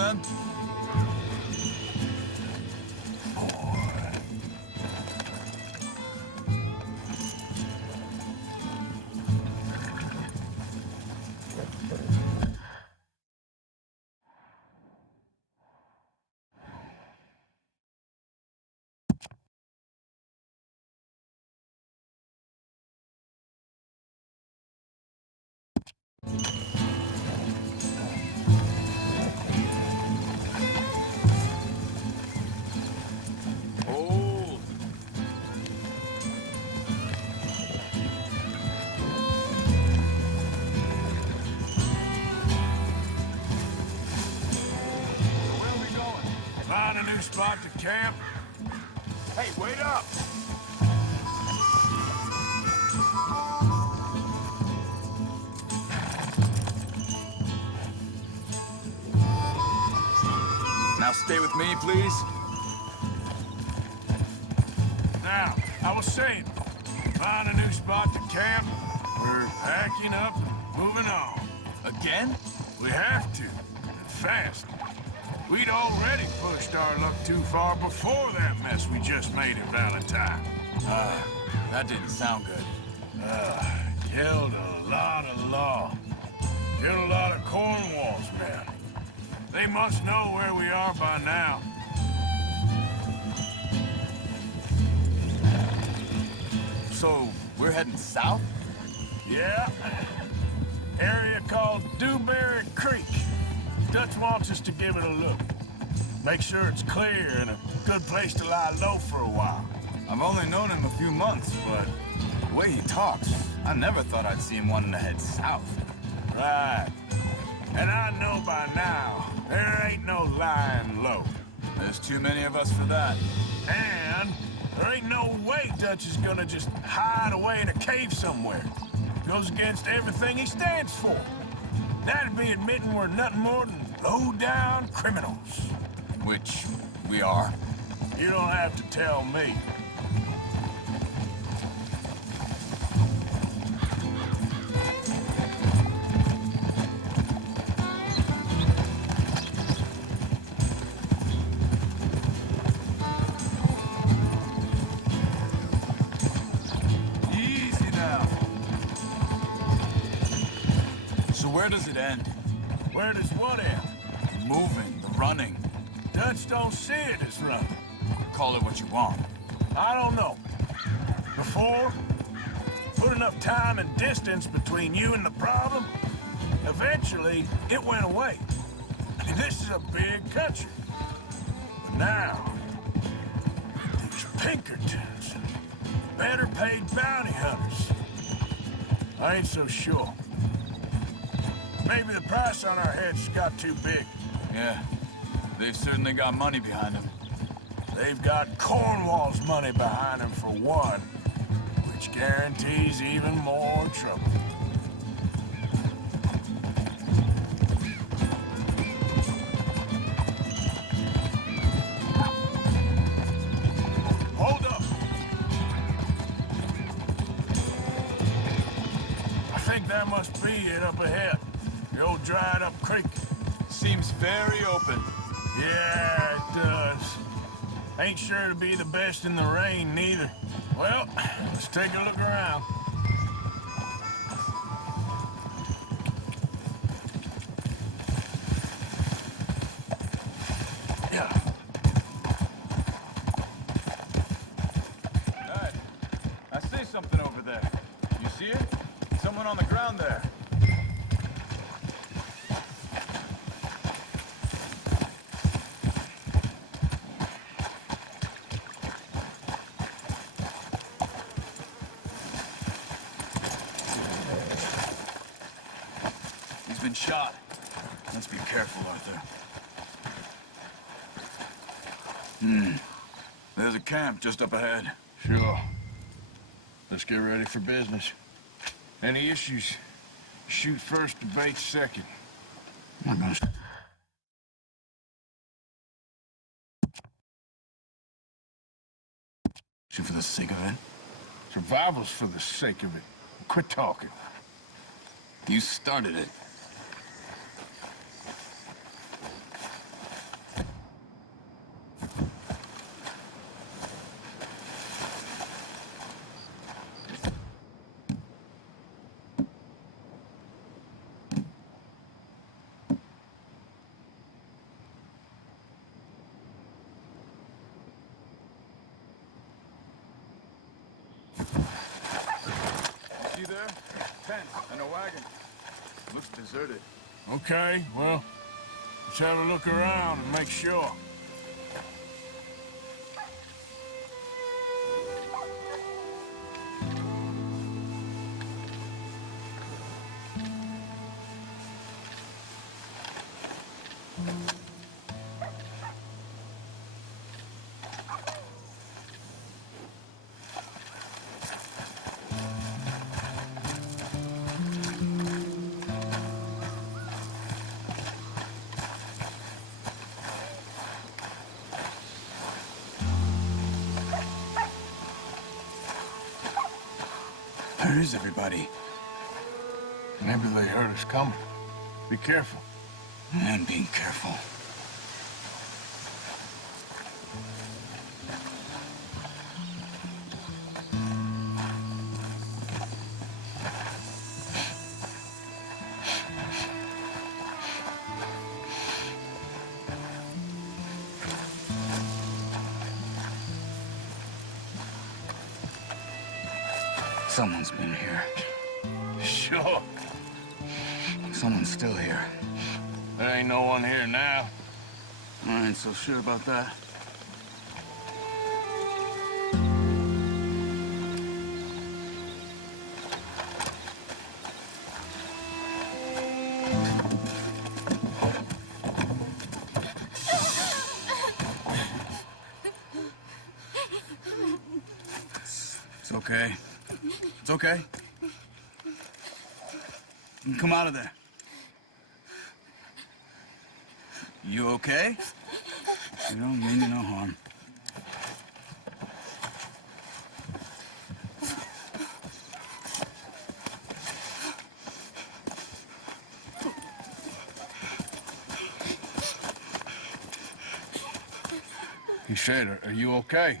on then? Spot to camp. Hey, wait up! Now stay with me, please. Now, I was saying, find a new spot to camp. We're packing up and moving on. Again? We have to, and fast. We'd already pushed our luck too far before that mess we just made in Valentine. That didn't sound good. Killed a lot of law. Killed a lot of Cornwall's men. They must know where we are by now. So, we're heading south? Yeah. Area called Dьюберри-Крик. Dutch wants us to give it a look. Make sure it's clear and a good place to lie low for a while. I've only known him a few months, but the way he talks, I never thought I'd see him wanting to head south. Right. And I know by now, there ain't no lying low. There's too many of us for that. And there ain't no way Dutch is gonna just hide away in a cave somewhere. Goes against everything he stands for. That'd be admitting we're nothing more than low-down criminals. Which we are. You don't have to tell me. Easy now. So where does it end? Where does what end? The moving, the running. Dutch don't see it as running. Call it what you want. I don't know. Before, put enough time and distance between you and the problem, eventually it went away. I mean, this is a big country. But now, these Pinkertons and better paid bounty hunters. I ain't so sure. Maybe the price on our heads got too big. Yeah, they've certainly got money behind them. They've got Cornwall's money behind them for one, which guarantees even more trouble. Hold up! I think that must be it up ahead. The old dried-up creek. Seems very open. Yeah, it does. Ain't sure to be the best in the rain, neither. Well, let's take a look around. Yeah. Hey, I see something over there. You see it? Someone on the ground there. Been shot. Let's be careful, Arthur. There's a camp just up ahead. Sure. Let's get ready for business. Any issues? Shoot first, debate second. I'm gonna... Shoot for the sake of it. Survival's for the sake of it. Quit talking. You started it. See there? Tent and a wagon. Looks deserted. Okay, well, let's have a look around and make sure. Where is everybody? Maybe they heard us coming. Be careful. I'm being careful. Someone's been here. Sure. Someone's still here. There ain't no one here now. I ain't so sure about that. It's okay. It's okay. You can come out of there. You okay? You don't mean you no harm. He said, are you okay?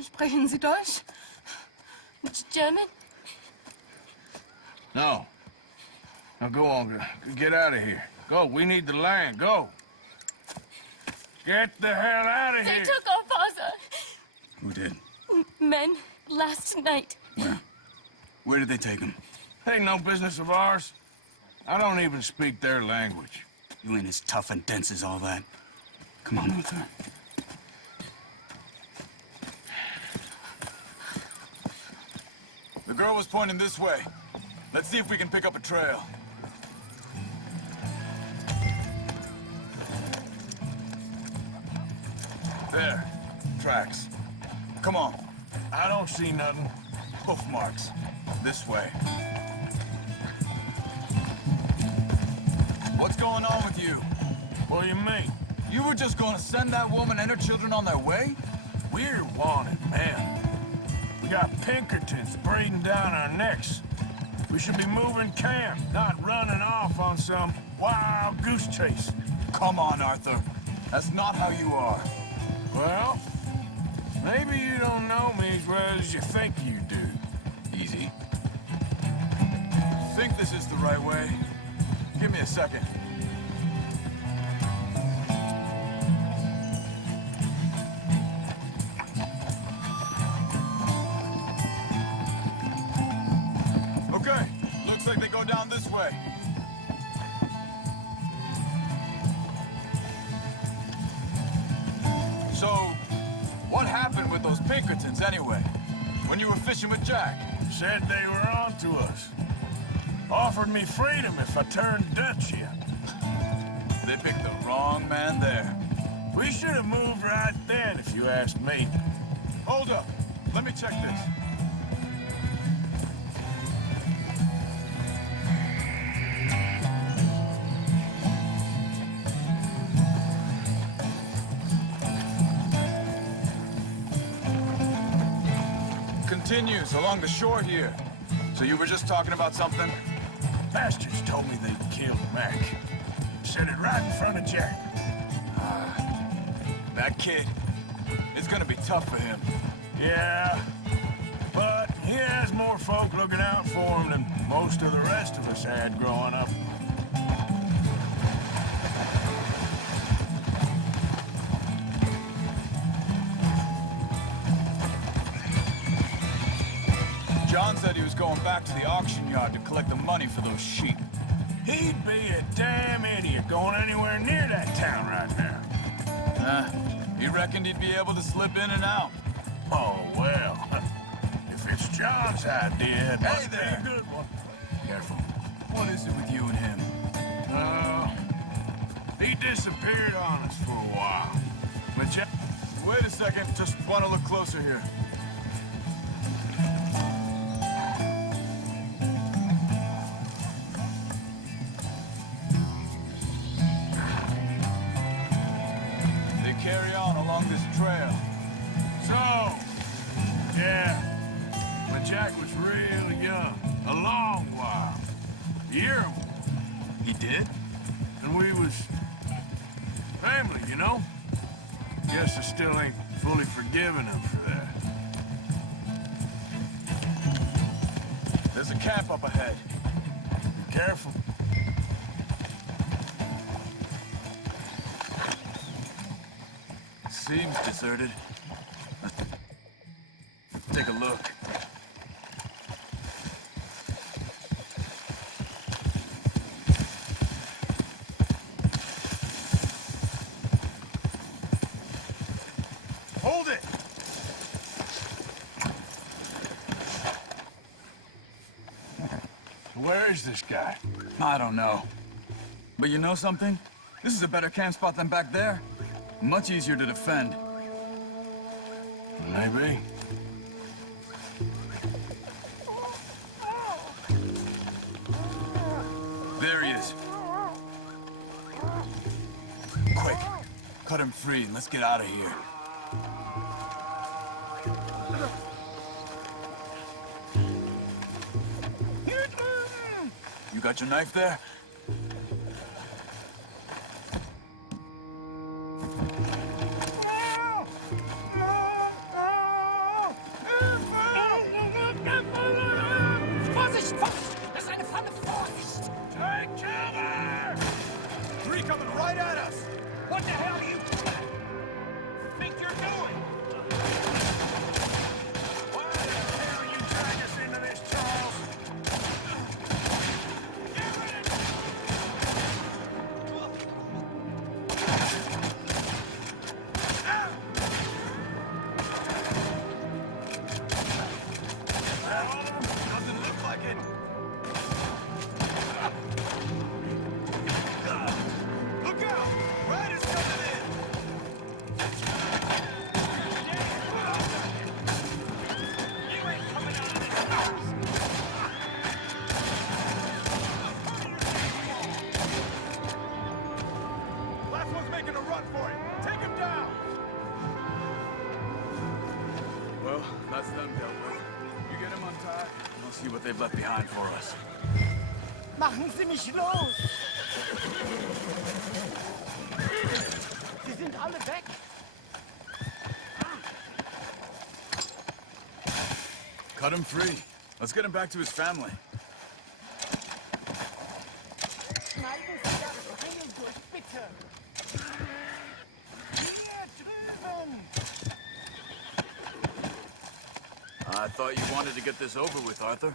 Sprechen Sie Deutsch? German? No. Now go on, get out of here. Go, we need the land, go. Get the hell out of They here. took our father. Who did? Men, last night. Where? Where did they take him? Ain't no business of ours. I don't even speak their language. You ain't as tough and dense as all that. Come on, Arthur. The girl was pointing this way. Let's see if we can pick up a trail. There. Tracks. Come on. I don't see nothing. Hoof marks. This way. What's going on with you? What do you mean? You were just going to send that woman and her children on their way? We're wanted, man. We got Pinkertons breathing down our necks. We should be moving camp, not running off on some wild goose chase. Come on, Arthur. That's not how you are. Well, maybe you don't know me as well as you think you do. Easy. Think this is the right way? Give me a second. Okay, looks like they go down this way. So, what happened with those Pinkertons anyway? When you were fishing with Jack? Said they were on to us. Offered me freedom if I turned Dutch yet. They picked the wrong man there. We should have moved right then, if you ask me. Hold up. Let me check this. Continues along the shore here. So you were just talking about something? Bastards told me they'd killed Mac. Said it right in front of Jack. That kid, it's gonna be tough for him. Yeah, but he has more folk looking out for him than most of the rest of us had growing up. John said he was going back to the auction yard to collect the money for those sheep. He'd be a damn idiot going anywhere near that town right now. He reckoned he'd be able to slip in and out. Oh, well. If it's John's idea, it must be there. a good one. Careful. What is it with you and him? He disappeared on us for a while. But Wait a second, just want to look closer here. They carry on along this trail. So, yeah, when Jack was real young, a long while, a year or more, He did? and we was family, you know? Guess I still ain't fully forgiven him for that. There's a camp up ahead. Be careful. Seems deserted. Take a look. Hold it! Where is this guy? I don't know. But you know something? This is a better camp spot than back there. Much easier to defend. Maybe. There he is. Quick, cut him free and let's get out of here. You got your knife there? Vorsicht! Das ist eine Pfanne! Vorsicht! Take cover! Three coming right at us! What the hell do you think you're doing? Why the hell you drag us into this, Charles? Doesn't look like it. Look out! Riders coming in! You ain't coming out of this house! Last one's making a run for it. Take him down! Well, that's them dealt with. You get him untied, and we'll see what they've left behind for us. Machen Sie mich los! Sie sind alle weg! Cut him free. Let's get him back to his family. Schneiden Sie das Ringen durch, bitte! Hier drüben! I thought you wanted to get this over with, Arthur.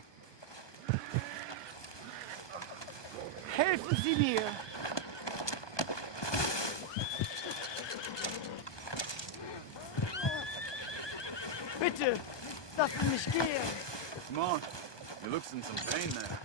Helfen Sie mir! Bitte, lassen mich gehen! Come on. He looks in some pain there.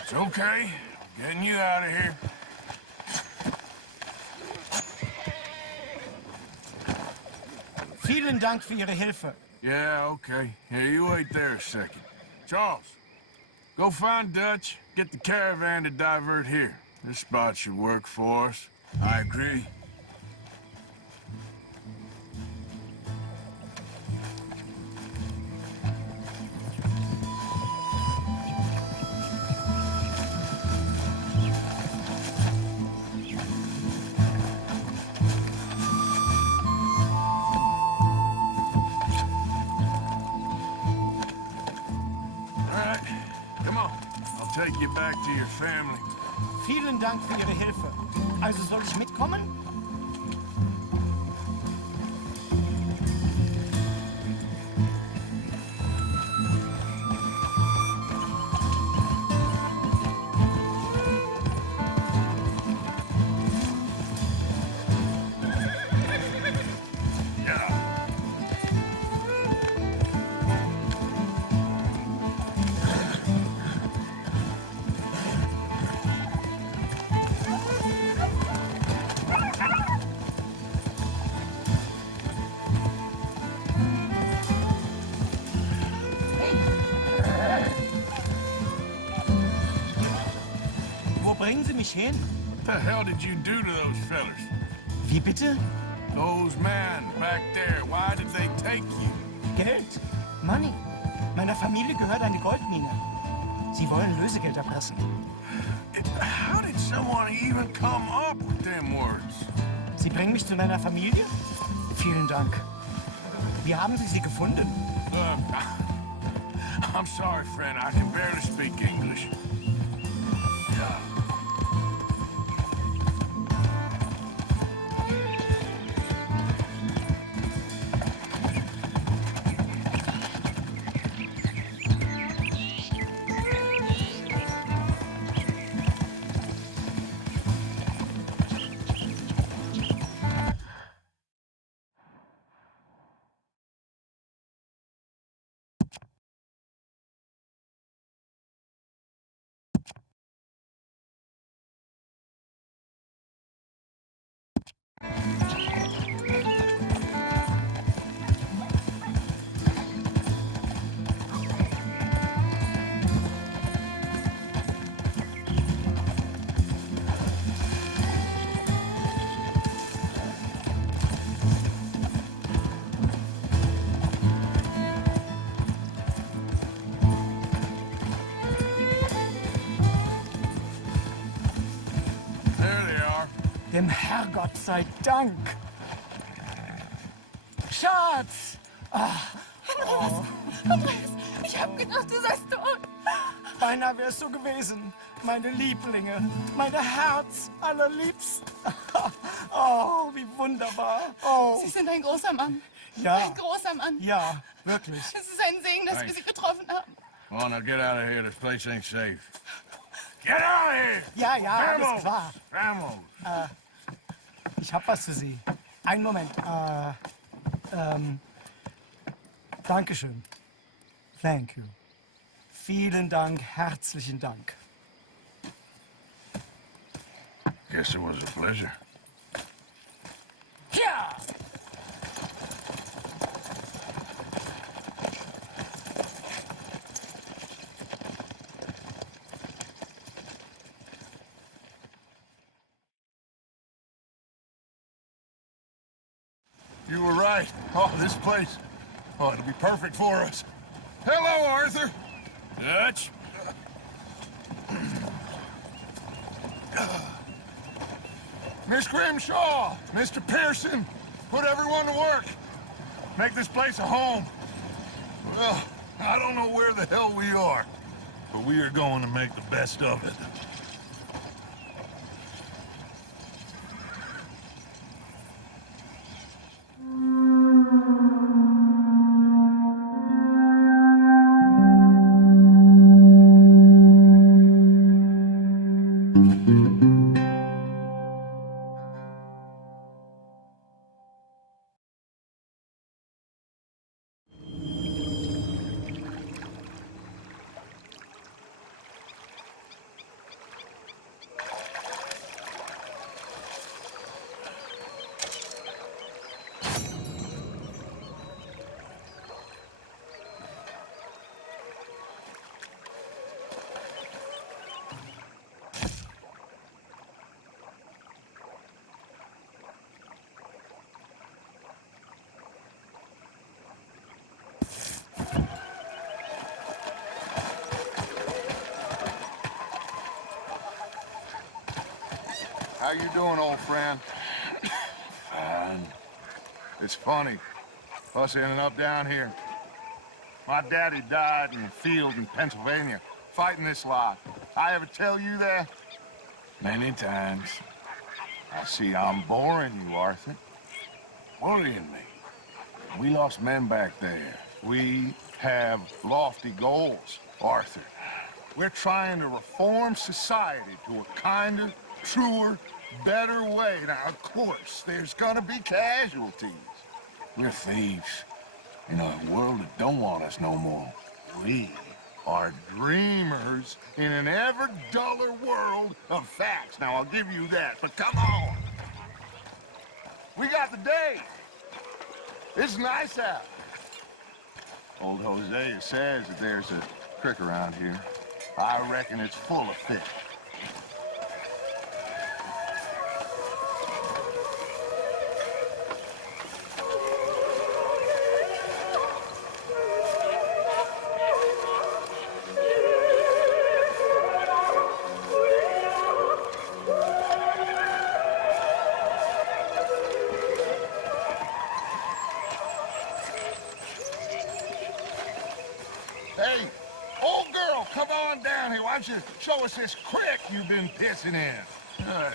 It's okay. Getting you out of here. Vielen Dank für Ihre Hilfe. Yeah, okay. Here, you wait there a second. Charles, go find Dutch, get the caravan to divert here. This spot should work for us. I agree. take you back to your family. Vielen Dank für Ihre Hilfe. Also soll ich mitkommen? Bringen Sie mich hin? What the hell did you do to those fellers? Wie bitte? Those men back there, why did they take you? Geld. Money. Meiner Familie gehört eine Goldmine. Sie wollen Lösegeld erpressen. How did someone even come up with them words? Sie bringen mich zu deiner Familie? Vielen Dank. Wie haben Sie sie gefunden? I'm sorry, friend. I can barely speak English. Yeah. Dem Herrgott sei Dank. Schatz! Andreas, ich hab gedacht, du seist tot. Beinahe wär's so gewesen. Meine Lieblinge, meine Herz allerliebsten. Oh, wie wunderbar. Oh, Sie sind ein großer Mann. ja, Ein großer Mann. ja, wirklich. Es ist ein Segen, dass wir Sie getroffen haben. Come on, now get out of here. This place ain't safe. Get out of here! Ja, ja, alles klar. Vamos! Ich hab was für Sie. Einen Moment. Dankeschön. Thank you. Vielen Dank, herzlichen Dank. Guess it was a pleasure. Ja! You were right. Oh, this place. Oh, it'll be perfect for us. Hello, Arthur. Dutch. Miss Grimshaw, Mr. Pearson, put everyone to work. Make this place a home. Well, I don't know where the hell we are, but we are going to make the best of it. How you doing, old friend? Fine. It's funny, us ending up down here. My daddy died in the field in Pennsylvania, fighting this lot. I ever tell you that? Many times. I see I'm boring you, Arthur. Worrying me. We lost men back there. We have lofty goals, Arthur. We're trying to reform society to a kinder, truer, better way. Now, of course, there's gonna be casualties. We're thieves in a world that don't want us no more. We are dreamers in an ever duller world of facts. Now, I'll give you that, but come on. We got the day. It's nice out. Old Hosea says that there's a creek around here. I reckon it's full of fish. Hey, old girl, come on down here. Why don't you show us this creek you've been pissing in? Hey,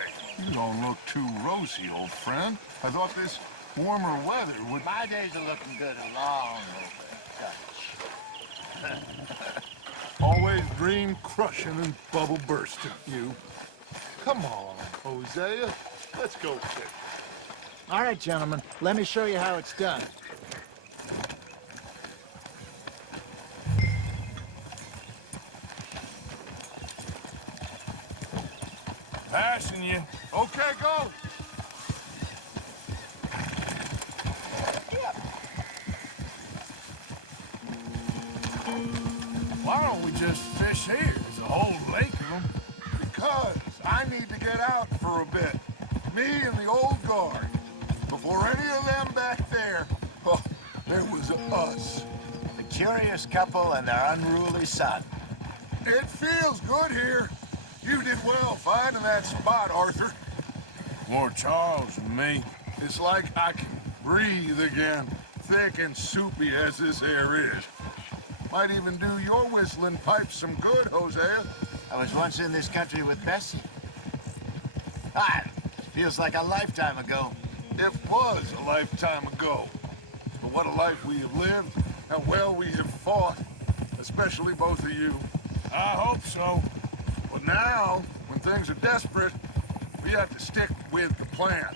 you don't look too rosy, old friend. I thought this warmer weather would... My days are looking good and long over. Always dream crushing and bubble bursting, you. Come on, Hosea. Let's go fish. All right, gentlemen, let me show you how it's done. Passing you. Okay, go. Why don't we just fish here? There's a whole lake of them. Because I need to get out for a bit. Me and the old guard. Before any of them back there, oh, there was us. The curious couple and their unruly son. It feels good here. You did well finding that spot, Arthur. More Charles than me. It's like I can breathe again, thick and soupy as this air is. Might even do your whistling pipes some good, Hosea. I was once in this country with Bessie. Ah, feels like a lifetime ago. It was a lifetime ago. But what a life we have lived, and well we have fought, especially both of you. I hope so. But now, when things are desperate, we have to stick with the plan.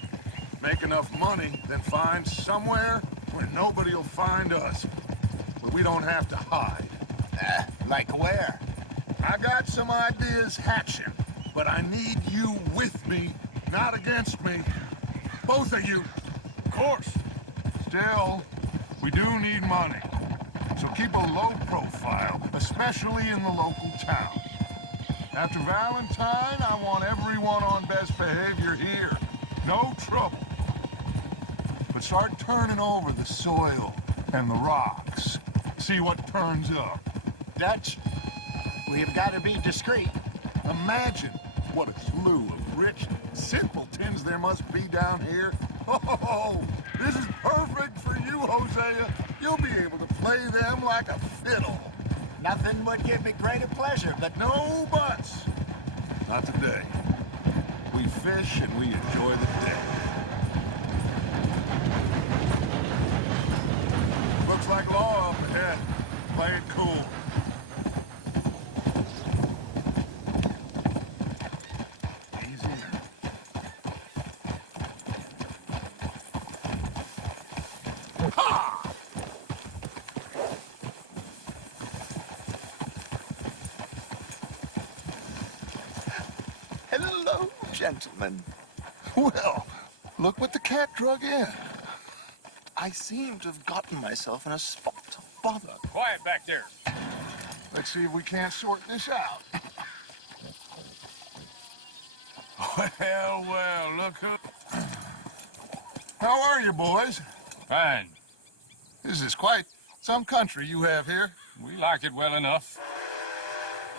Make enough money, then find somewhere where nobody will find us. Where we don't have to hide. Like where? I got some ideas hatching, but I need you with me, not against me. Both of you. Of course. Still, we do need money. So keep a low profile, especially in the local town. After Valentine, I want everyone on best behavior here. No trouble. But start turning over the soil and the rocks. See what turns up. Dutch, we've got to be discreet. Imagine what a slew of rich simpletons there must be down here. Oh, this is perfect for you, Hosea. You'll be able to play them like a fiddle. Nothing would give me greater pleasure, but No buts. Not today. We fish and we enjoy the day. Looks like law up ahead. Play it cool. Easy. Ha! hello, gentlemen. Well, look what the cat drug in. I seem to have gotten myself in a spot of bother. Quiet back there. Let's see if we can't sort this out. Well, look who... How are you, boys? Fine. This is quite some country you have here. We like it well enough.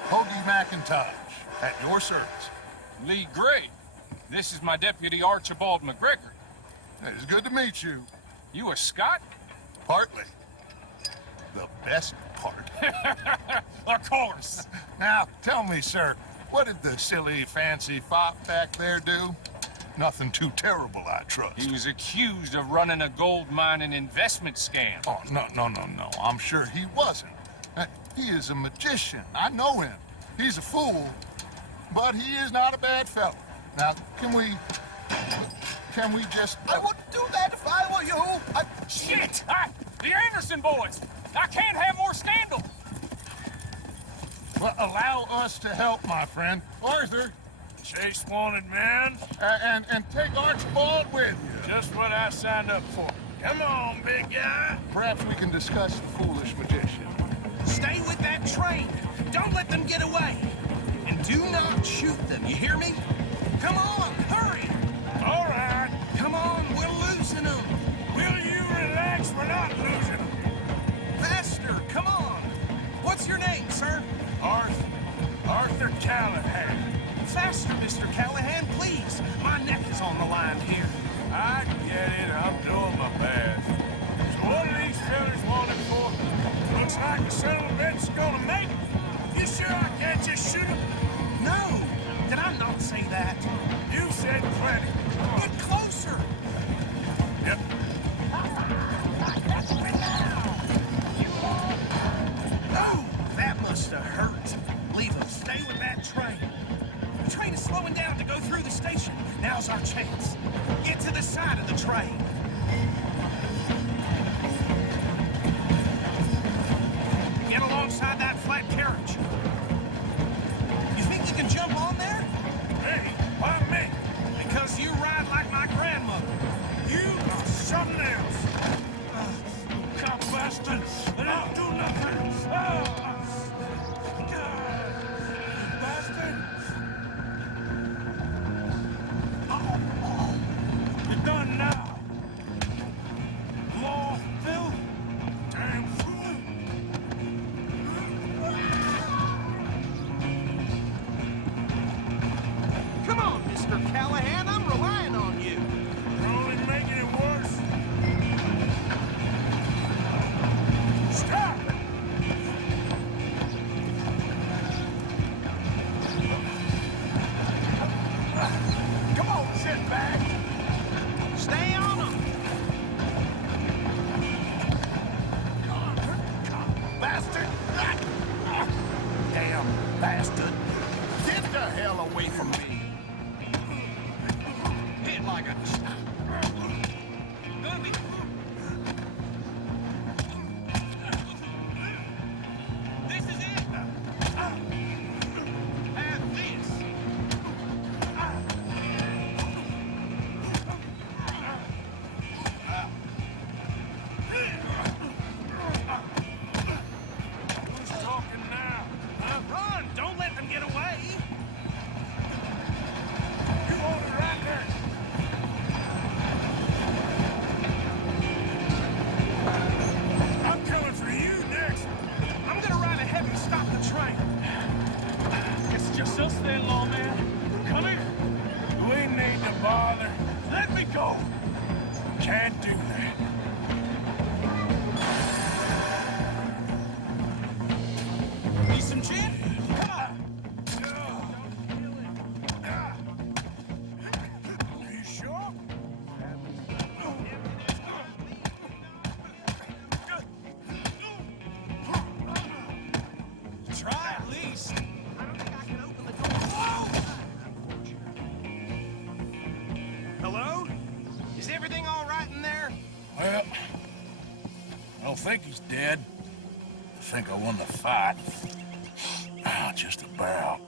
Hoagie McIntosh, at your service. Lee Gray. This is my deputy Archibald McGregor. It's good to meet you. You a Scot? Partly. The best part. Of course. Now, tell me, sir, What did the silly, fancy fop back there do? Nothing too terrible, I trust. He was accused of running a gold mining investment scam. Oh, no. I'm sure he wasn't. He is a magician. I know him. He's a fool, but he is not a bad fellow. Now, can we just... I wouldn't do that if I were you. Shit! The Anderson boys! I can't have more scandal! Well, allow us to help, my friend. Arthur, Chase wanted man. and take Archibald with you. Just what I signed up for. Come on, big guy. Perhaps we can discuss the foolish magician. Stay with that train. Don't let them get away. And do not shoot them, you hear me? Come on, hurry! All right. Come on, we're losing them. Will you relax? We're not losing them. Faster, come on. What's your name, sir? Arthur Callahan. Faster, Mr. Callahan, please. My neck is on the line here. I get it. I'm doing my best. So what are these fellas wanted for? Looks like the son of a bitch is gonna make it. You sure I can't just shoot him? No, did I not say that? You said plenty. Get closer. Yep. Oh, that must have hurt. Leave him. Stay with that train. The train is slowing down to go through the station. Now's our chance. Get to the side of the train. Get alongside that flat carriage. You think you can jump on there? Hey, why me? Because you ride like my grandmother. You are something else. God bastard. They didn't do nothing. Bastard. You're done now. More filth. Damn fool. Come on, Mr. Callahan. I'm relying on you. You're only making it worse. Stop! Come on, sit back. Stay on them. Bastard! Damn bastard! Get the hell away from me! Hit like a... This is it. Have this. Who's talking now? Run! Don't let them get away. You hold it right there. I'm coming for you next. I'm gonna ride ahead and stop the train. It's just us then, lawman. Coming? We need to bother. Let me go. Can't do that. Need some gin? Come on. Are you sure? Try at least. I don't think I can open the door. Hello? Is everything all right in there? Well, I don't think he's dead. I think I won the fight. Just about.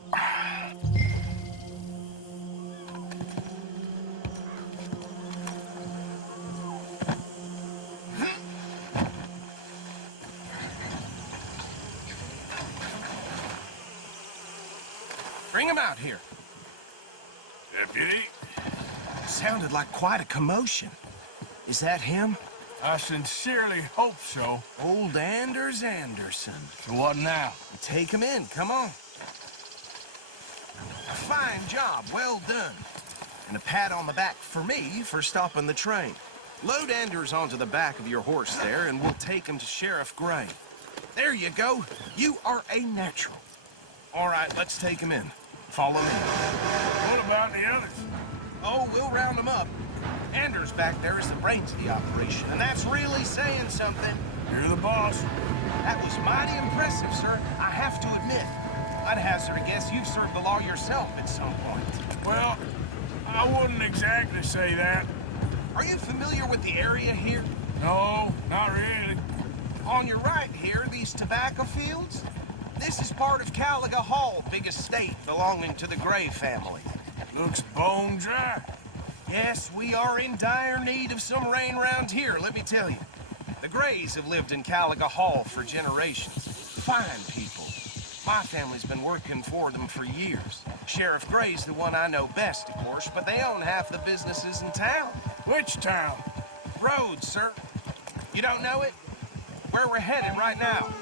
Bring him out here. Deputy, Sounded like quite a commotion. Is that him? I sincerely hope so. Old Anders Anderson. So what now? Take him in, come on. A fine job, well done. And a pat on the back for me for stopping the train. Load Anders onto the back of your horse there, and we'll take him to Sheriff Gray. There you go. You are a natural. All right, let's take him in. Follow me. What about the others? Oh, we'll round them up. Anders back there is the brains of the operation, and that's really saying something. You're the boss. That was mighty impressive, sir. I have to admit. I'd hazard a guess you've served the law yourself at some point. Well, I wouldn't exactly say that. Are you familiar with the area here? No, not really. On your right here, these tobacco fields? This is part of Caliga Hall, big estate belonging to the Gray family. Looks bone dry. Yes, we are in dire need of some rain round here, let me tell you. The Grays have lived in Caliga Hall for generations. Fine people. My family's been working for them for years. Sheriff Gray's the one I know best, of course, but they own half the businesses in town. Which town? Rhodes, sir. You don't know it? Where we're headed right now.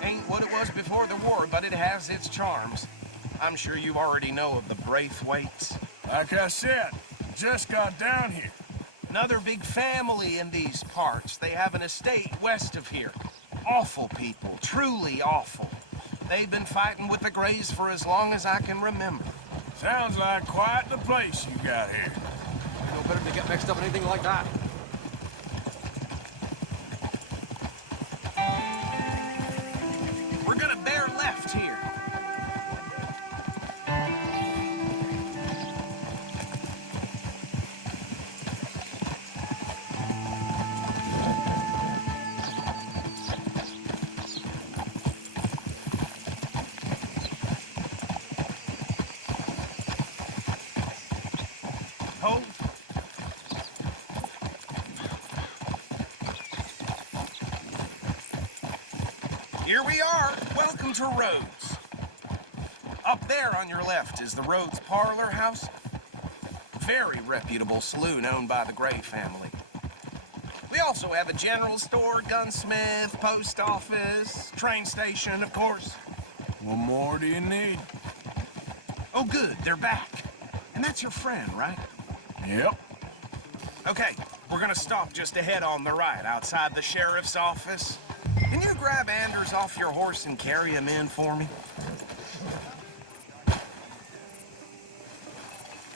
Ain't what it was before the war, but it has its charms. I'm sure you already know of the Braithwaites. Like I said, just got down here. Another big family in these parts. They have an estate west of here. Awful people, truly awful. They've been fighting with the Grays for as long as I can remember. Sounds like quite the place you got here. You know better to get mixed up in anything like that. We're gonna bear left here. Hold. Here we are. Welcome to Rhodes. Up there on your left is the Rhodes Parlor House. Very reputable saloon owned by the Gray family. We also have a general store, gunsmith, post office, train station, of course. What more do you need? Oh, good. They're back. And that's your friend, right? Yep. Okay, we're gonna stop just ahead on the right, outside the sheriff's office. Can you grab Anders off your horse and carry him in for me?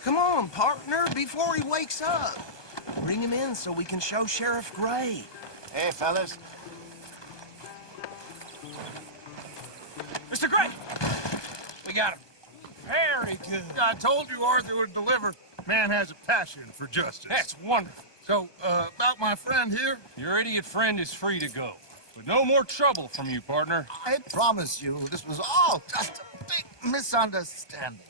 Come on, partner, before he wakes up. Bring him in so we can show Sheriff Gray. Hey, fellas. Mr. Gray! We got him. Very good. I told you Arthur would deliver. Man has a passion for justice. That's wonderful. So, about my friend here? Your idiot friend is free to go. But no more trouble from you, partner. I promise you this was all just a big misunderstanding.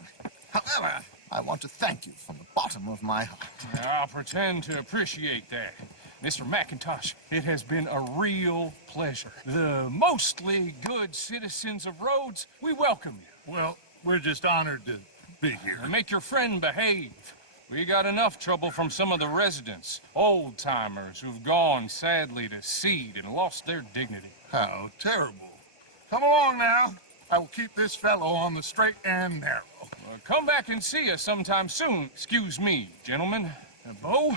However, I want to thank you from the bottom of my heart. I'll pretend to appreciate that. Mr. McIntosh, it has been a real pleasure. The mostly good citizens of Rhodes, we welcome you. Well, we're just honored to be here. And make your friend behave. We got enough trouble from some of the residents, old-timers who've gone, sadly, to seed and lost their dignity. How terrible. Come along now. I will keep this fellow on the straight and narrow. Come back and see us sometime soon. Excuse me, gentlemen. Bo,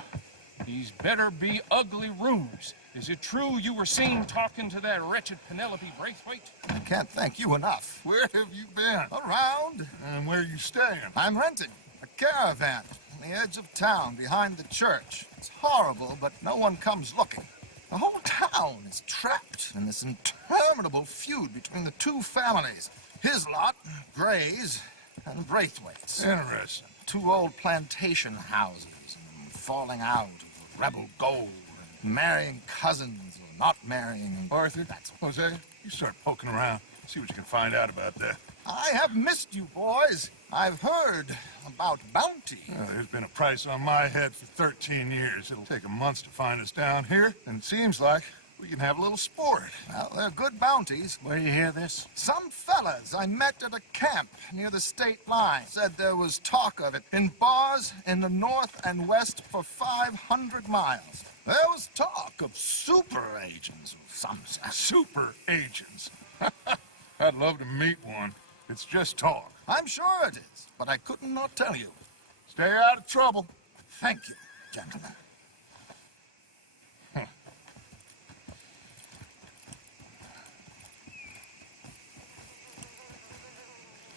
these better be ugly rumors. Is it true you were seen talking to that wretched Penelope Braithwaite? I can't thank you enough. Where have you been? Around. And where are you staying? I'm renting a caravan on the edge of town behind the church. It's horrible, but no one comes looking. The whole town is trapped in this interminable feud between the two families. His lot, Gray's, and Braithwaite's. Interesting. Two old plantation houses, and falling out of rebel gold, and marrying cousins or not marrying. Arthur, That's Jose, you start poking around. See what you can find out about that. I have missed you, boys. I've heard about bounty. There's been a price on my head for 13 years. It'll take a month to find us down here, and it seems like we can have a little sport. Well, they're good bounties. Where you hear this? Some fellas I met at a camp near the state line said there was talk of it in bars in the north and west for 500 miles. There was talk of super agents of some sort. Super agents. I'd love to meet one. It's just talk. I'm sure it is, but I couldn't not tell you. Stay out of trouble. Thank you, gentlemen.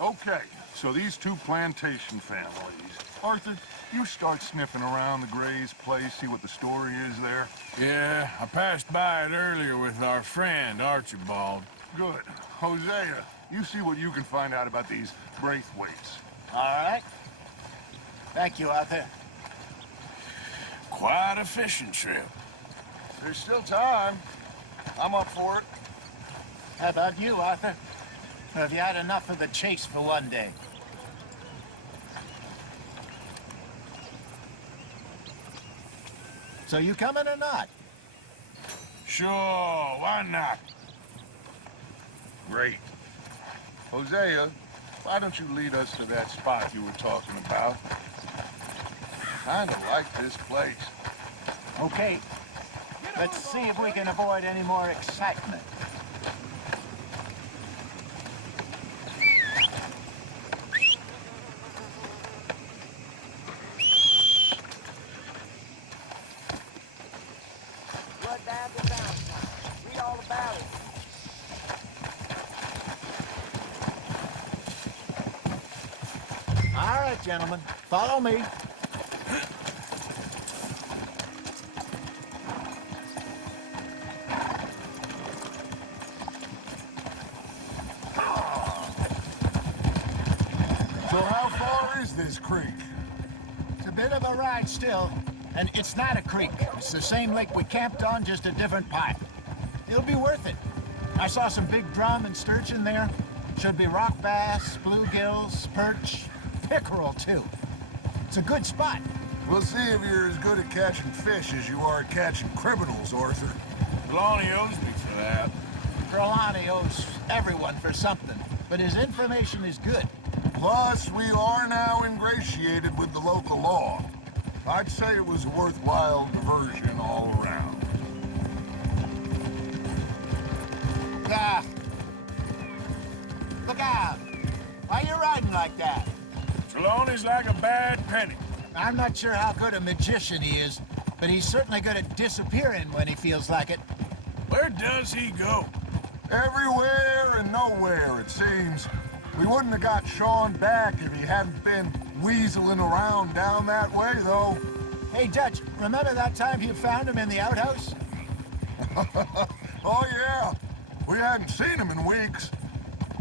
Okay, So these two plantation families. Arthur, you start sniffing around the Gray's place, see what the story is there. Yeah, I passed by it earlier with our friend, Archibald. Good. Hosea, you see what you can find out about these Braithwaites. All right. Thank you, Arthur. Quite a fishing trip. There's still time. I'm up for it. How about you, Arthur? Or have you had enough of the chase for one day? So you coming or not? Sure, why not? Great. Hosea, why don't you lead us to that spot you were talking about? Kinda like this place. Okay. Let's see if we can avoid any more excitement. Blood bath and Valentine. Read all about it. All right, gentlemen. Follow me. So how far is this creek? It's a bit of a ride still, and it's not a creek. It's the same lake we camped on, just a different pipe. It'll be worth it. I saw some big drum and sturgeon there. Should be rock bass, bluegills, perch, pickerel too. It's a good spot. We'll see if you're as good at catching fish as you are at catching criminals, Arthur. Lonnie owes me for that. Trelawney owes everyone for something, but his information is good. Plus, we are now ingratiated with the local law. I'd say it was a worthwhile diversion all around. Ah. Look out. Why are you riding like that? Trelawney's like a bad penny. I'm not sure how good a magician he is, but he's certainly good at disappearing when he feels like it. Where does he go? Everywhere and nowhere, it seems. We wouldn't have got Sean back if he hadn't been weaseling around down that way, though. Hey, Dutch, remember that time you found him in the outhouse? Oh, yeah. We hadn't seen him in weeks.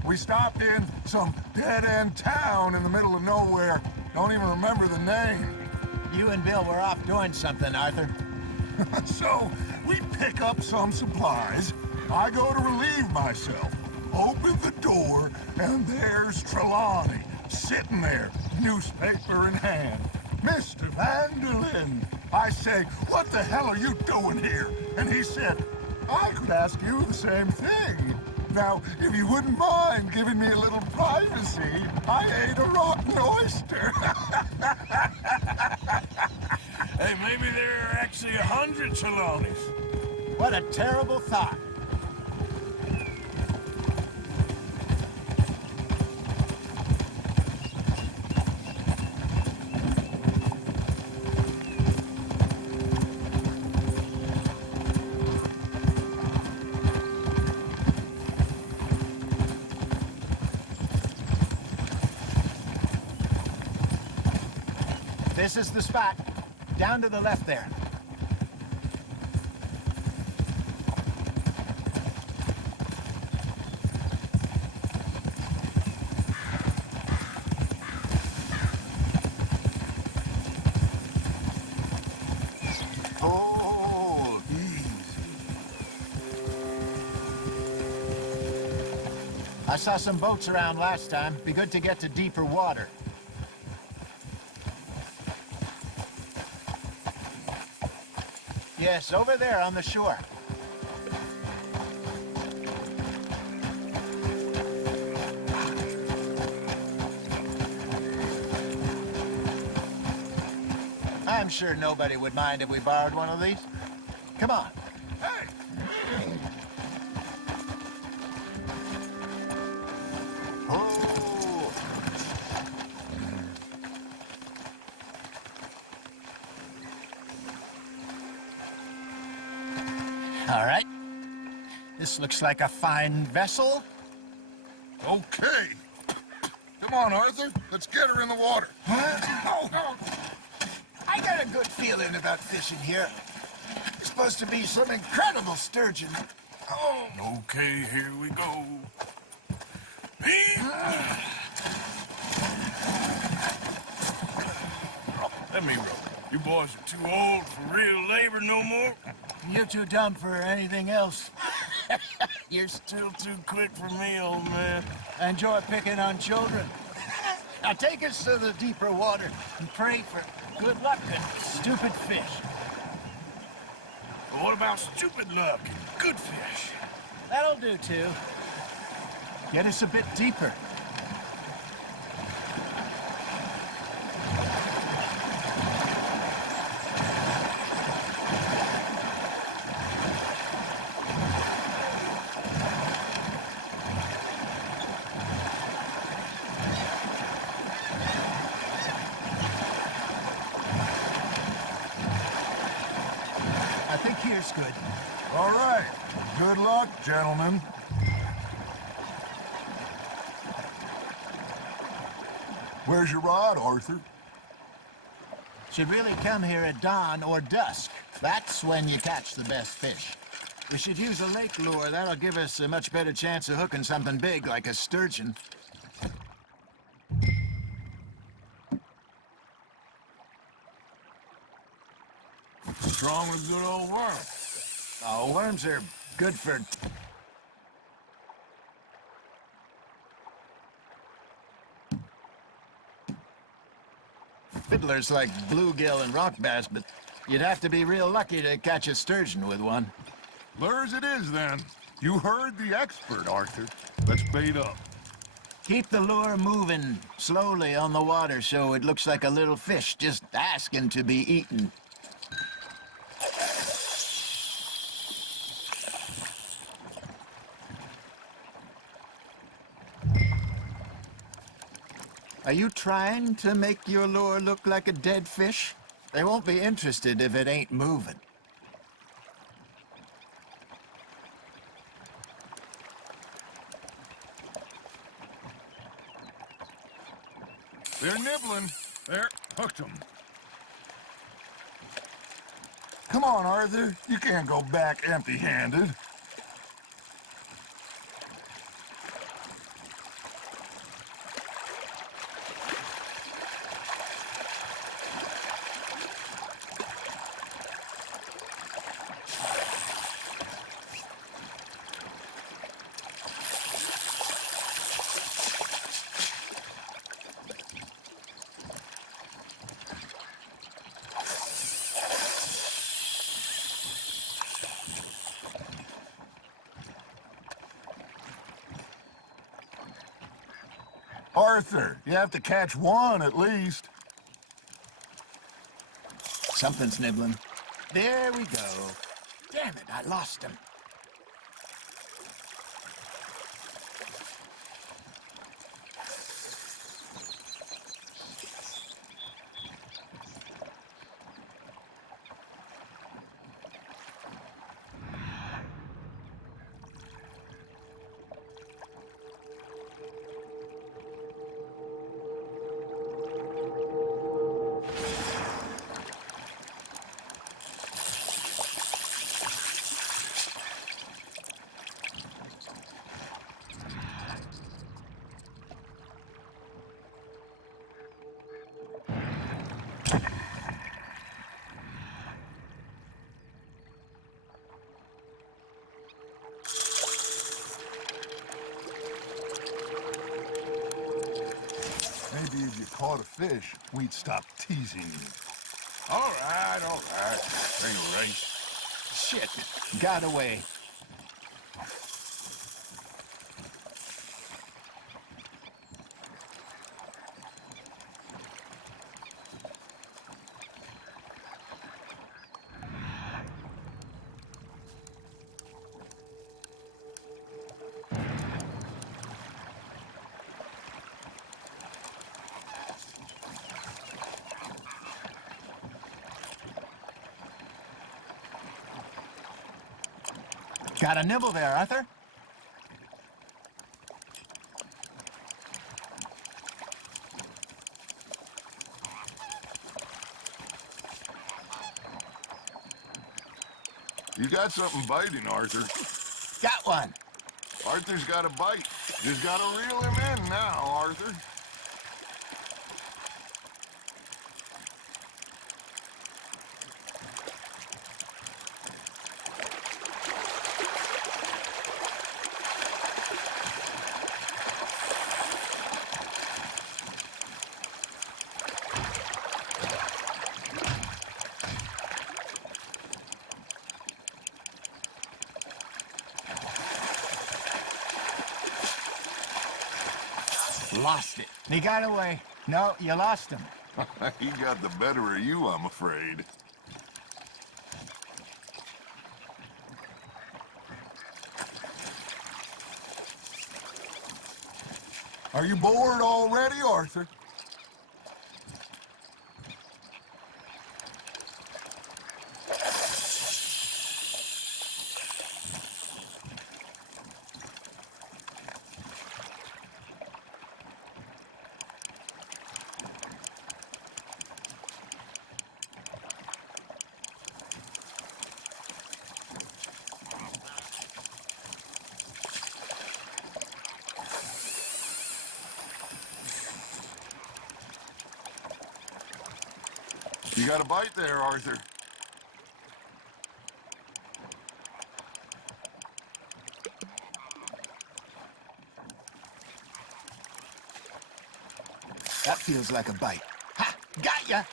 We stopped in some dead-end town in the middle of nowhere. Don't even remember the name. You and Bill were off doing something, Arthur. So, we pick up some supplies. I go to relieve myself. Open the door, and there's Trelawney, sitting there, newspaper in hand. Mr. Vanderlyn. I say, what the hell are you doing here? And he said, I could ask you the same thing. Now, if you wouldn't mind giving me a little privacy, I ate a rotten oyster. Hey, maybe there are actually 100 Trelawneys. What a terrible thought. This is the spot. Down to the left there. Oh, easy. I saw some boats around last time. Be good to get to deeper water. Yes, over there on the shore. I'm sure nobody would mind if we borrowed one of these. Come on. Hey! Oh. All right. This looks like a fine vessel. Okay. Come on, Arthur. Let's get her in the water. Oh, I got a good feeling about fishing here. It's supposed to be some incredible sturgeon. Oh. Okay, here we go. Let me row. You boys are too old for real labor no more. You're too dumb for anything else. You're still too quick for me, old man. I enjoy picking on children. Now take us to the deeper water and pray for good luck and stupid fish. But what about stupid luck and good fish? That'll do, too. Get us a bit deeper. I think here's good. All right. Good luck, gentlemen. Where's your rod, Arthur? Should really come here at dawn or dusk. That's when you catch the best fish. We should use a lake lure. That'll give us a much better chance of hooking something big like a sturgeon. What's wrong with good old worm? Oh, worms are good for... fiddlers like bluegill and rock bass, but you'd have to be real lucky to catch a sturgeon with one. Lures it is, then. You heard the expert, Arthur. Let's bait up. Keep the lure moving slowly on the water so it looks like a little fish just asking to be eaten. Are you trying to make your lure look like a dead fish? They won't be interested if it ain't moving. They're nibbling. There, hooked them. Come on, Arthur. You can't go back empty-handed. Arthur, you have to catch one at least. Something's nibbling. There we go. Damn it, I lost him. Maybe if you caught a fish, we'd stop teasing you. All right, all right. Ain't a race. Shit, got away. Got a nibble there, Arthur. You got something biting, Arthur. Got one. Arthur's got a bite. Just gotta reel him in now, Arthur. Lost it. He got away. No, you lost him. He got the better of you, I'm afraid. Are you bored already, Arthur? You got a bite there, Arthur. That feels like a bite. Ha! Got ya!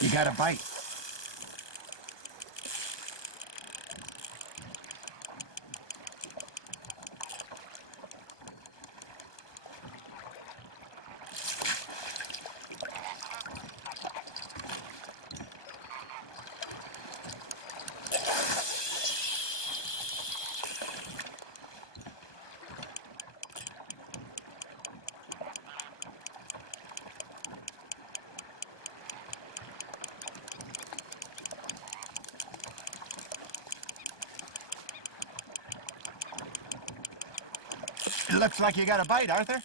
You got a bite. It looks like you got a bite, Arthur.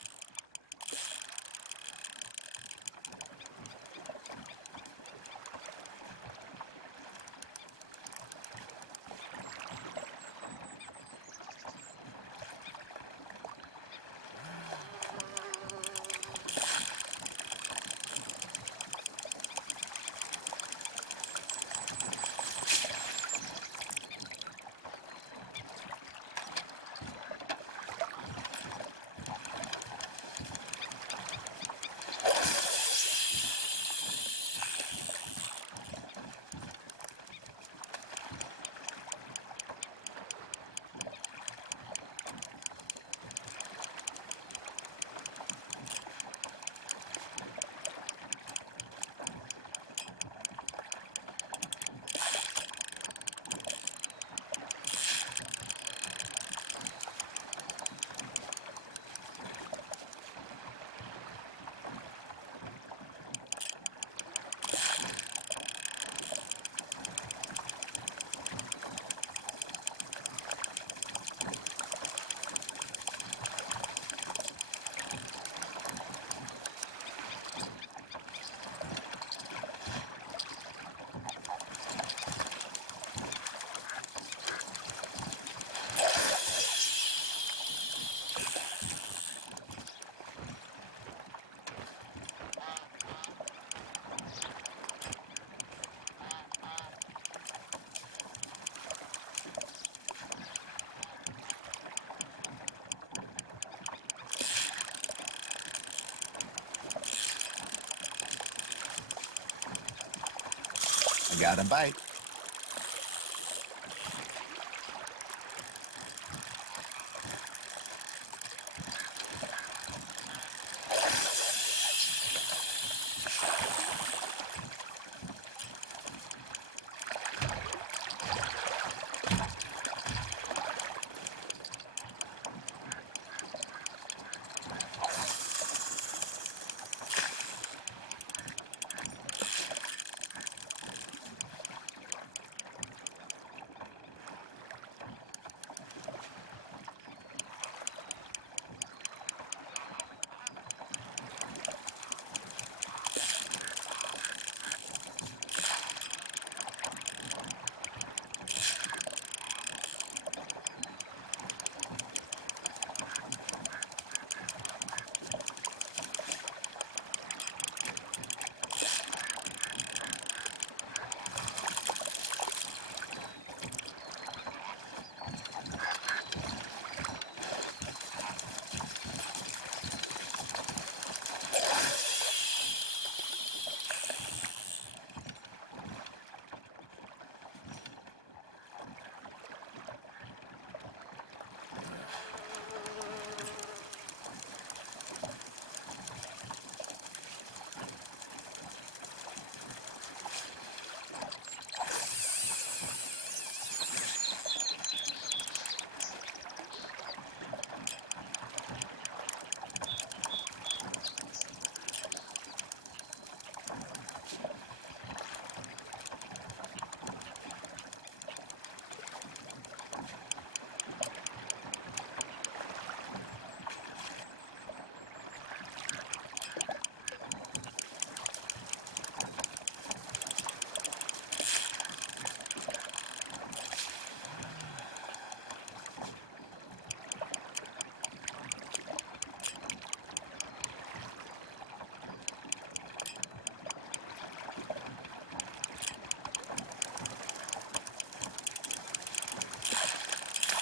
Got a bite.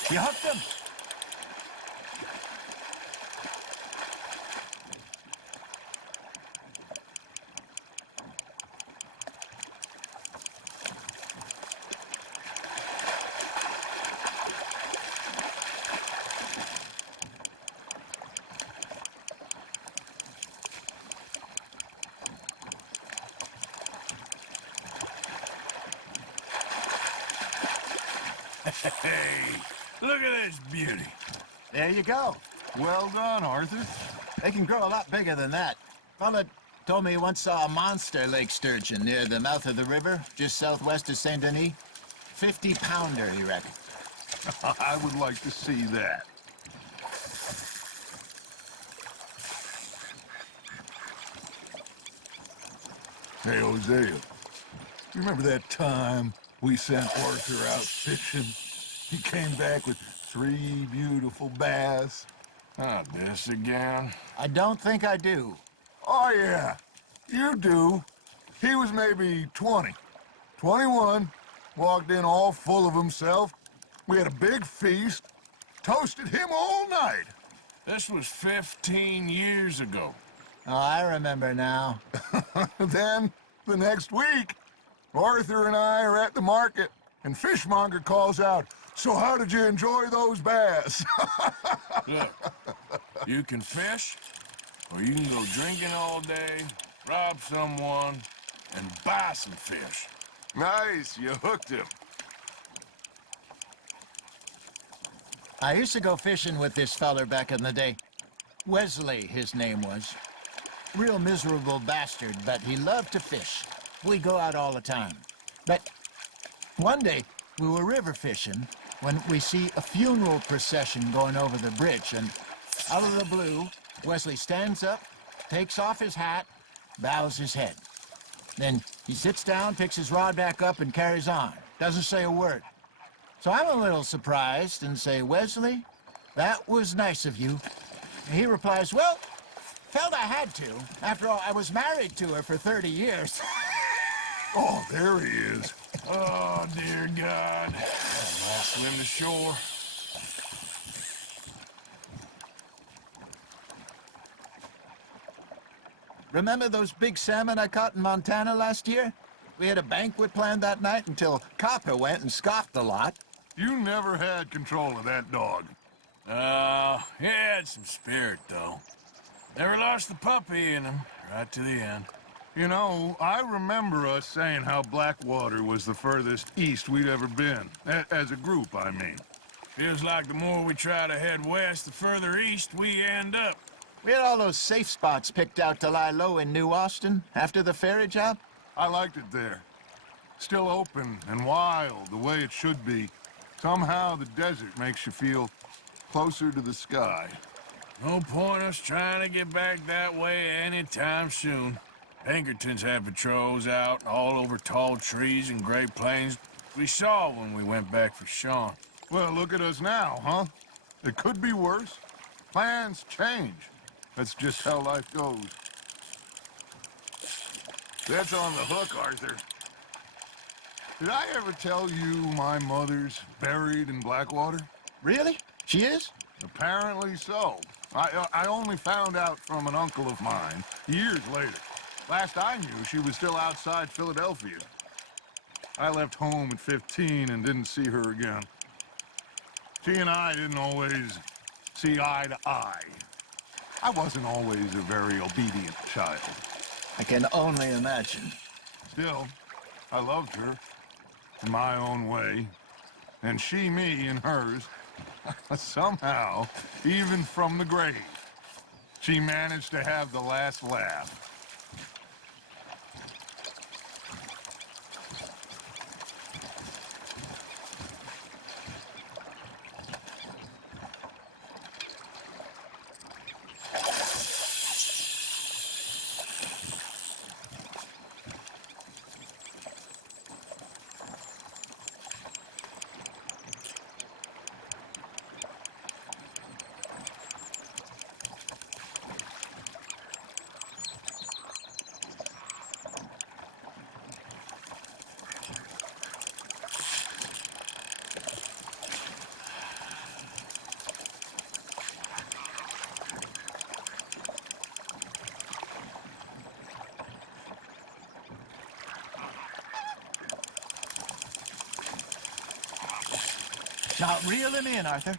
You hooked him? Hey, look at this beauty. There you go. Well done, Arthur. They can grow a lot bigger than that. Fella told me he once saw a monster lake sturgeon near the mouth of the river, just southwest of Saint Denis. 50-pounder, he reckoned. I would like to see that. Hey, Hosea, you remember that time we sent Arthur out fishing? He came back with 3 beautiful bass. Not this again. I don't think I do. Oh, yeah, you do. He was maybe 20, 21, walked in all full of himself. We had a big feast, toasted him all night. This was 15 years ago. Oh, I remember now. Then, the next week, Arthur and I are at the market, and Fishmonger calls out, "So how did you enjoy those bass?" Look, you can fish, or you can go drinking all day, rob someone, and buy some fish. Nice, you hooked him. I used to go fishing with this feller back in the day. Wesley, his name was. Real miserable bastard, but he loved to fish. We go out all the time. But one day, we were river fishing when we see a funeral procession going over the bridge, and out of the blue, Wesley stands up, takes off his hat, bows his head. Then he sits down, picks his rod back up, and carries on. Doesn't say a word. So I'm a little surprised and say, "Wesley, that was nice of you." And he replies, "Well, felt I had to. After all, I was married to her for 30 years. Oh, there he is. Oh, dear God. I'll swim to shore. Remember those big salmon I caught in Montana last year? We had a banquet planned that night until Copper went and scoffed a lot. You never had control of that dog. He had some spirit, though. Never lost the puppy in him, right to the end. You know, I remember us saying how Blackwater was the furthest east we'd ever been. As a group, I mean. Feels like the more we try to head west, the further east we end up. We had all those safe spots picked out to lie low in New Austin after the ferry job. I liked it there. Still open and wild, the way it should be. Somehow the desert makes you feel closer to the sky. No point us trying to get back that way anytime soon. Pinkertons had patrols out all over tall trees and Great Plains. We saw when we went back for Sean. Well, look at us now, huh? It could be worse. Plans change. That's just how life goes. That's on the hook, Arthur. Did I ever tell you my mother's buried in Blackwater? Really? She is? Apparently so. I only found out from an uncle of mine years later. Last I knew, she was still outside Philadelphia. I left home at 15 and didn't see her again. She and I didn't always see eye to eye. I wasn't always a very obedient child. I can only imagine. Still, I loved her in my own way, and she me in hers. Somehow, even from the grave, she managed to have the last laugh. Now, reel him in, Arthur.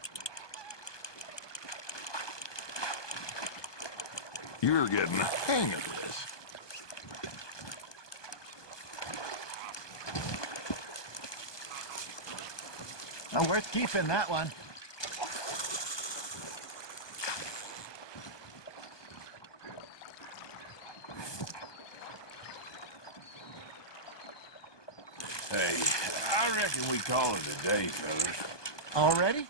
You're getting the hang of this. Well, worth keeping, that one. Hey, I reckon we call it a day, fellas. Already?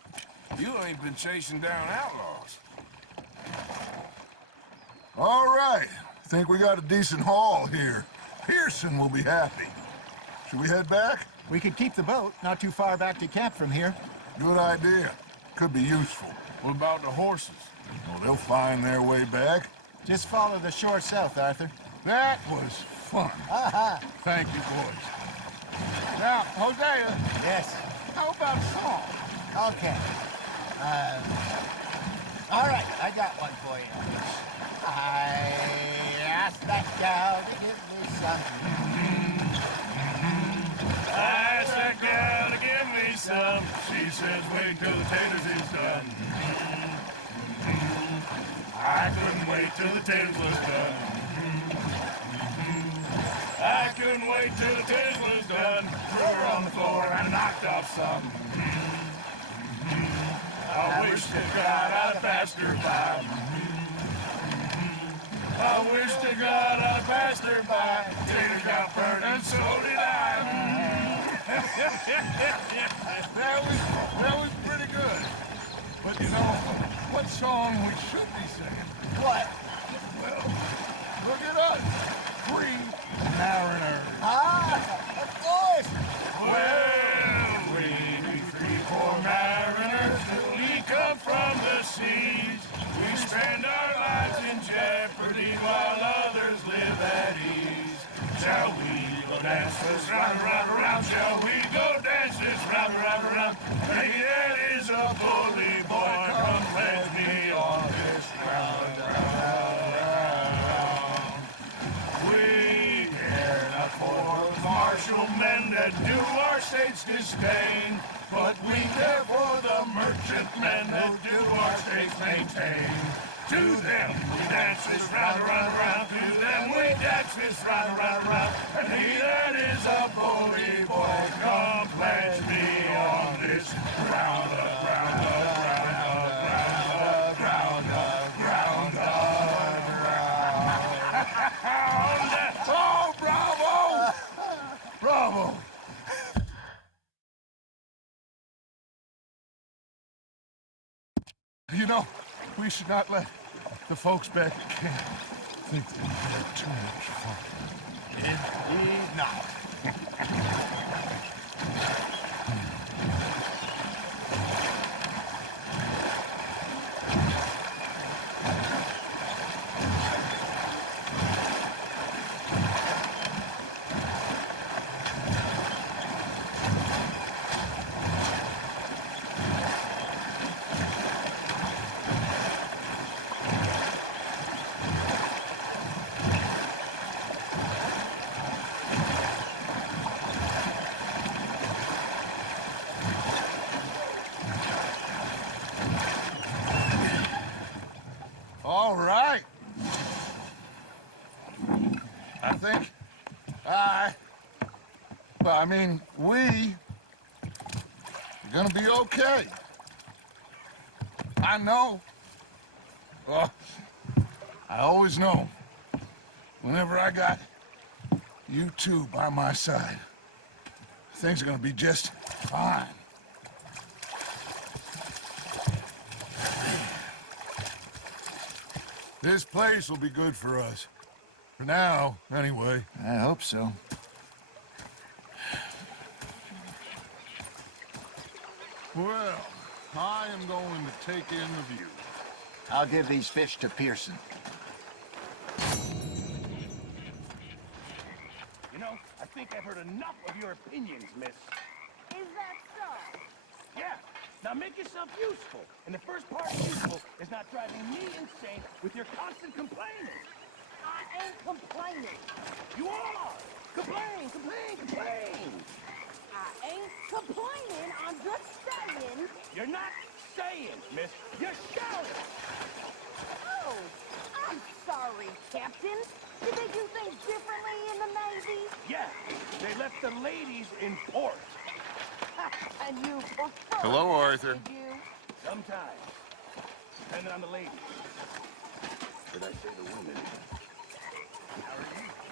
You ain't been chasing down outlaws. All right. Think we got a decent haul here. Pearson will be happy. Should we head back? We could keep the boat, not too far back to camp from here. Good idea. Could be useful. What about the horses? Well, they'll find their way back. Just follow the shore south, Arthur. That was fun. Aha! Thank you, boys. Now, Hosea, Yes. how about a song? Okay. All right, I got one for you. I asked that gal to give me something. I asked that gal to give me some. She says, wait till the taters is done. I couldn't wait till the taters was done. I couldn't wait till the taters was done. Threw her on the floor and knocked off some. I wish to God I'd passed her by. I wish to God I passed her by. Taters got burnt and so did I. That was pretty good. But you know, what song we should be singing? What? Well, look at us. Free mariners. Ah, of course. Well, we three poor mariners, we come from the seas. We spend our lives in jeopardy while others live at ease. Shall we go dance this round, round, round? Shall we go dance this round, round, round? Hey, that is a bully boy. Come pledge me on this round, round, round. We care not for the martial men that do our state's disdain, but we care for the merchantmen that do our state's maintain. To them we dance this round, round, round. To them we dance this round, round, round. And he that is a bully boy, come pledge me on this round up, round up, round up, round up, round up, round up. Oh, bravo! Bravo! You know, we should not let the folks back at camp think that we had too much fun. Indeed not. All right. I mean, we're gonna be okay. I know. I always know. Whenever I got you two by my side, things are gonna be just fine. This place will be good for us. For now, anyway. I hope so. Well, I am going to take in the view. I'll give these fish to Pearson. You know, I think I've heard enough of your opinions, miss. Is that so? Yeah. Now make yourself useful. And the first part of useful is not driving me insane with your constant complaining. I ain't complaining. You are! Complain, complain, complain! I ain't complaining, I'm just saying. You're not saying, miss. You're shouting. Oh, I'm sorry, Captain. Did they do things differently in the Navy? Yeah, they left the ladies in port. And you prefer Hello, that, Arthur. did you? Sometimes. Depending on the ladies. Did I say the women? How are you?